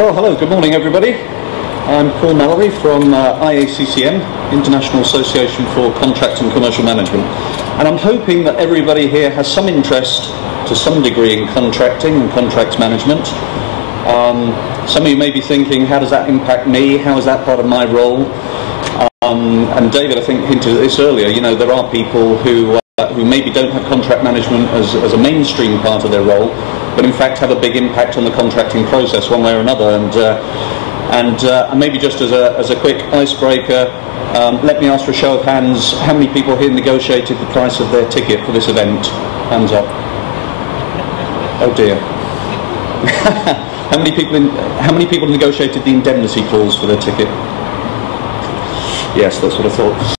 Well, hello, good morning everybody. I'm Paul Mallory from IACCM, International Association for Contract and Commercial Management, and I'm hoping that everybody here has some interest to some degree in contracting and contracts management. Some of you may be thinking, how does that impact me? How is that part of my role? And David, I think, hinted at this earlier. You know, there are people who maybe don't have contract management as a mainstream part of their role, but in fact have a big impact on the contracting process one way or another. And maybe just as a quick icebreaker, let me ask for a show of hands, how many people here negotiated the price of their ticket for this event? Hands up. Oh dear. How many people negotiated the indemnity clause for their ticket? Yes, that's what I thought.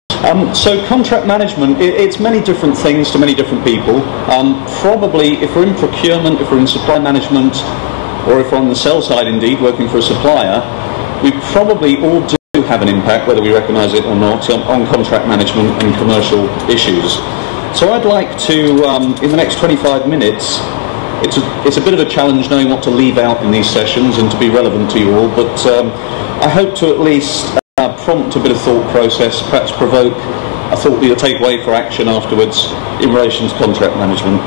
So contract management, it's many different things to many different people. Probably if we're in procurement, if we're in supply management, or if we're on the sell side indeed, working for a supplier, we probably all do have an impact, whether we recognise it or not, on contract management and commercial issues. So I'd like to, in the next 25 minutes, it's a bit of a challenge knowing what to leave out in these sessions and to be relevant to you all, but I hope to at least prompt a bit of thought process, perhaps provoke a thought that you'll take away for action afterwards in relation to contract management.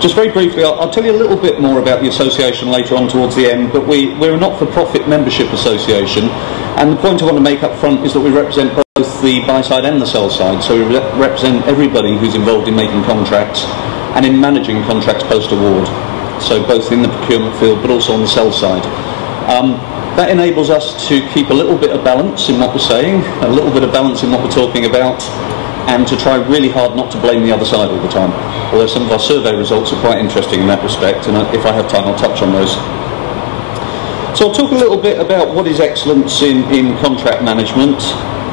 Just very briefly, I'll tell you a little bit more about the association later on towards the end, but we're a not-for-profit membership association, and the point I want to make up front is that we represent both the buy side and the sell side, so we represent everybody who's involved in making contracts and in managing contracts post-award, so both in the procurement field but also on the sell side. That enables us to keep a little bit of balance in what we're saying, a little bit of balance in what we're talking about, and to try really hard not to blame the other side all the time. Although some of our survey results are quite interesting in that respect, and if I have time I'll touch on those. So I'll talk a little bit about what is excellence in contract management,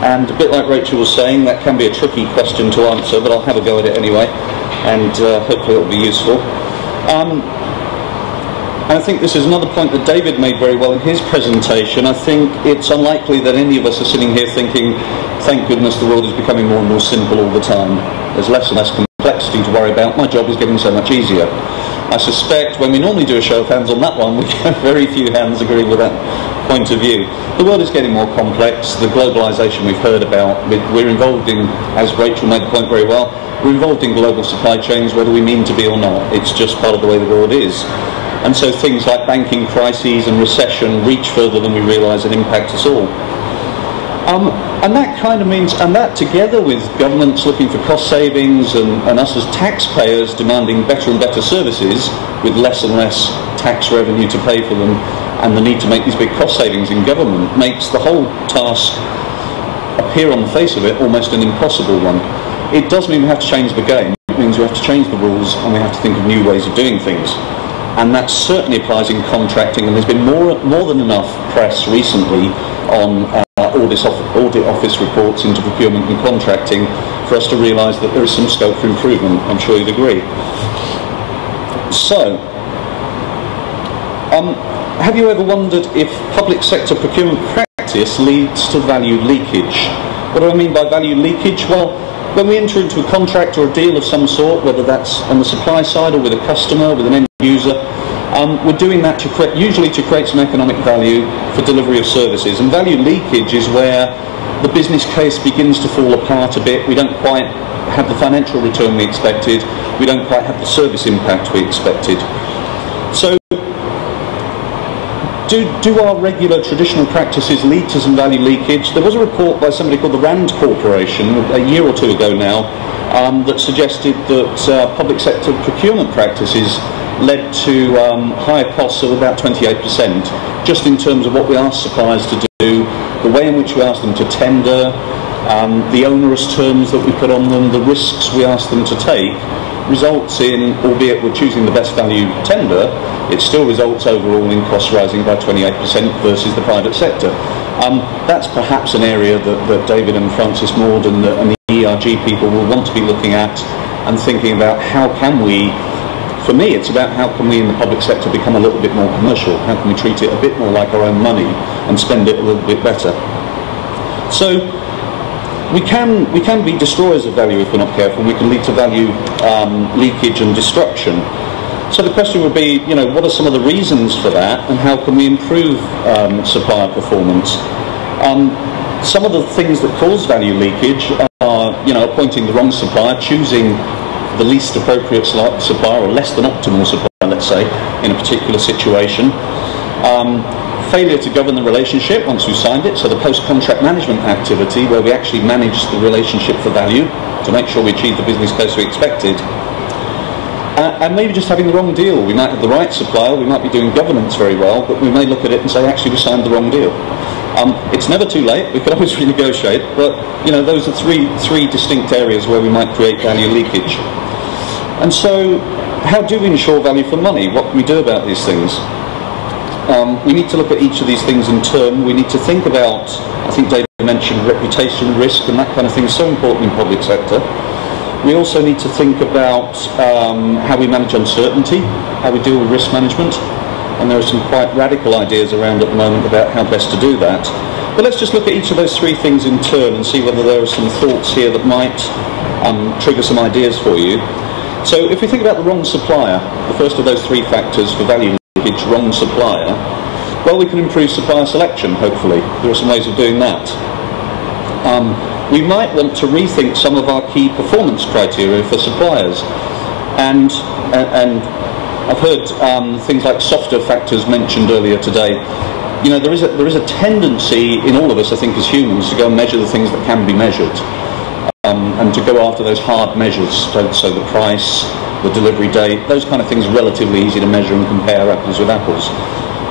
and a bit like Rachel was saying, that can be a tricky question to answer, but I'll have a go at it anyway, and hopefully it'll be useful. And I think this is another point that David made very well in his presentation. I think it's unlikely that any of us are sitting here thinking, thank goodness the world is becoming more and more simple all the time. There's less and less complexity to worry about. My job is getting so much easier. I suspect when we normally do a show of hands on that one, we get very few hands agreeing with that point of view. The world is getting more complex. The globalisation we've heard about, we're involved in, as Rachel made the point very well, we're involved in global supply chains whether we mean to be or not. It's just part of the way the world is. And so things like banking crises and recession reach further than we realise and impact us all. And that kind of means, and that together with governments looking for cost savings and us as taxpayers demanding better and better services with less and less tax revenue to pay for them, and the need to make these big cost savings in government, makes the whole task appear on the face of it almost an impossible one. It does mean we have to change the game. It means we have to change the rules and we have to think of new ways of doing things. And that certainly applies in contracting, and there's been more than enough press recently on audit office reports into procurement and contracting for us to realise that there is some scope for improvement. I'm sure you'd agree. So, have you ever wondered if public sector procurement practice leads to value leakage? What do I mean by value leakage? Well, when we enter into a contract or a deal of some sort, whether that's on the supply side or with a customer, with an end user, we're doing that usually to create some economic value for delivery of services. And value leakage is where the business case begins to fall apart a bit. We don't quite have the financial return we expected. We don't quite have the service impact we expected. So, do our regular traditional practices lead to some value leakage? There was a report by somebody called the Rand Corporation a year or two ago now that suggested that public sector procurement practices led to higher costs of about 28%, just in terms of what we ask suppliers to do, the way in which we ask them to tender, the onerous terms that we put on them, the risks we ask them to take, results in, albeit we're choosing the best value tender, it still results overall in costs rising by 28% versus the private sector. That's perhaps an area that David and Francis Maud and the ERG people will want to be looking at and thinking about how can we, for me it's about how can we in the public sector become a little bit more commercial, how can we treat it a bit more like our own money and spend it a little bit better. So we can be destroyers of value if we're not careful, and we can lead to value leakage and destruction. So the question would be, what are some of the reasons for that, and how can we improve supplier performance? Some of the things that cause value leakage are, appointing the wrong supplier, choosing the least appropriate supplier or less than optimal supplier, let's say, in a particular situation. Failure to govern the relationship once we've signed it, so the post-contract management activity where we actually manage the relationship for value to make sure we achieve the business case we expected. And maybe just having the wrong deal. We might have the right supplier, we might be doing governance very well, but we may look at it and say, actually, we signed the wrong deal. It's never too late, we can always renegotiate, but those are three distinct areas where we might create value leakage. And so, how do we ensure value for money? What can we do about these things? We need to look at each of these things in turn. We need to think about, I think David mentioned reputation risk and that kind of thing is so important in public sector. We also need to think about how we manage uncertainty, how we deal with risk management, and there are some quite radical ideas around at the moment about how best to do that. But let's just look at each of those three things in turn and see whether there are some thoughts here that might trigger some ideas for you. So if we think about the wrong supplier, the first of those three factors for value leakage, wrong supplier, well, we can improve supplier selection, hopefully. There are some ways of doing that. We might want to rethink some of our key performance criteria for suppliers. And I've heard things like softer factors mentioned earlier today. There is a tendency in all of us, I think, as humans, to go and measure the things that can be measured. And to go after those hard measures, so the price, the delivery date, those kind of things are relatively easy to measure and compare apples with apples.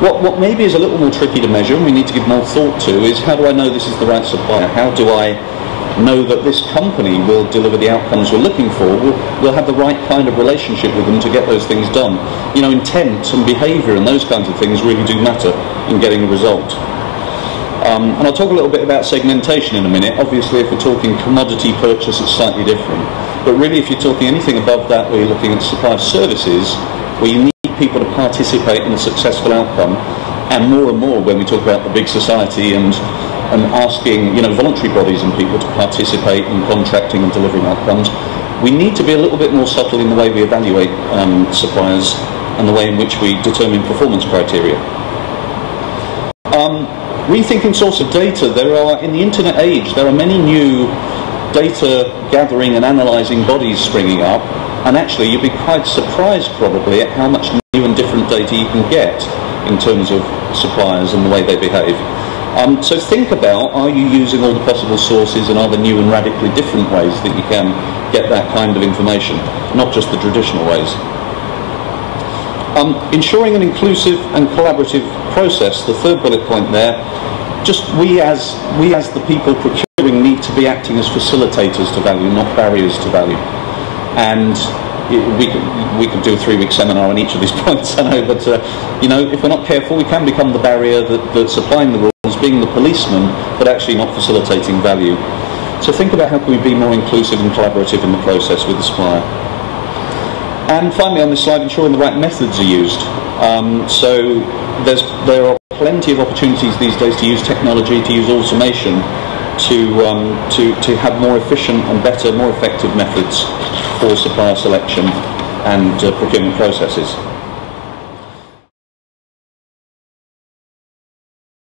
What maybe is a little more tricky to measure, and we need to give more thought to, is how do I know this is the right supplier? How do I know that this company will deliver the outcomes we're looking for? We'll have the right kind of relationship with them to get those things done. Intent and behaviour and those kinds of things really do matter in getting a result. And I'll talk a little bit about segmentation in a minute. Obviously, if we're talking commodity purchase, it's slightly different. But really, if you're talking anything above that, where you're looking at supply of services, where you need people to participate in a successful outcome, and more when we talk about the big society and asking voluntary bodies and people to participate in contracting and delivering outcomes, we need to be a little bit more subtle in the way we evaluate suppliers and the way in which we determine performance criteria. Rethinking source of data. In the internet age, there are many new data gathering and analysing bodies springing up, and actually you'd be quite surprised probably at how much new and different data you can get in terms of suppliers and the way they behave. So think about, are you using all the possible sources, and are there new and radically different ways that you can get that kind of information, not just the traditional ways. Ensuring an inclusive and collaborative process, the third bullet point there, just we as the people procuring need to be acting as facilitators to value, not barriers to value. And we could do a 3-week seminar on each of these points, I know, but if we're not careful, we can become the barrier that's applying the rules, being the policeman, but actually not facilitating value. So think about how can we be more inclusive and collaborative in the process with the supplier. And finally, on this slide, ensuring the right methods are used. So there are plenty of opportunities these days to use technology, to use automation, to have more efficient and better, more effective methods for supplier selection and procurement processes.